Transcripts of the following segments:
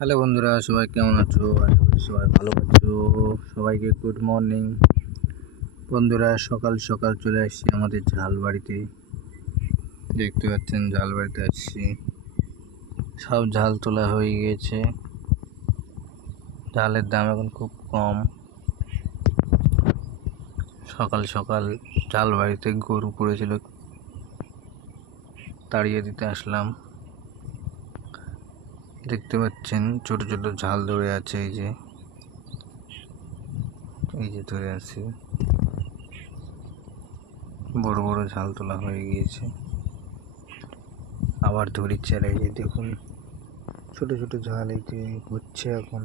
Hello বন্ধুরা, সবাই কেমন আছো? আশা করি সবাই ভালো আছো। সবাইকে গুড মর্নিং। বন্ধুরা, সকাল সকাল চলে আসছি আমাদের ঝালবাড়িতে। দেখতে পাচ্ছেন ঝালবাড়িতে আসছি, সব ঝাল তোলা হয়ে গিয়েছে। ঝালের দাম এখন খুব কম। সকাল সকাল ঝালবাড়িতে গরু পড়েছিল, তাড়িয়ে দিতে আসলাম। দেখতে পাচ্ছেন ছোট ছোট ঝাল ধরে আছে, এই যে ধরে আছে। বড় বড় ঝাল তোলা হয়ে গিয়েছে, আবার ধরিচ্ছে। আর এই যে দেখুন ছোট ছোট ঝাল এই যে হচ্ছে এখন।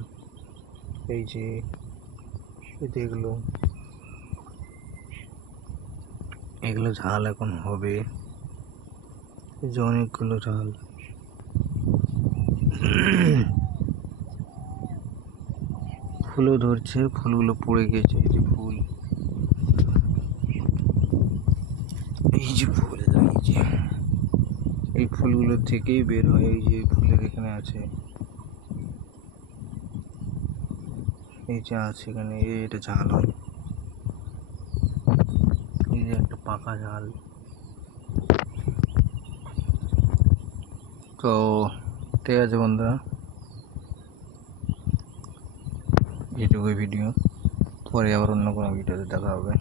এই যে এগুলো ঝাল এখন হবে। এই যে অনেকগুলো ঝাল। ফুলও ধরছে, ফুলগুলো পড়ে গেছে। এই যে ফুল, এই যে ফুল, এই যে এই ফুলগুলো থেকেই বের হয়। এই যে ফুলের এখানে আছে, এই যে আছে এখানে, এটা ঝাল হয়। এই যে একটা পাকা ঝাল। তো ঠিক আছে বন্ধুরা, এটুকুই ভিডিও। পরে আবার অন্য কোনো ভিডিওতে দেখা হবে।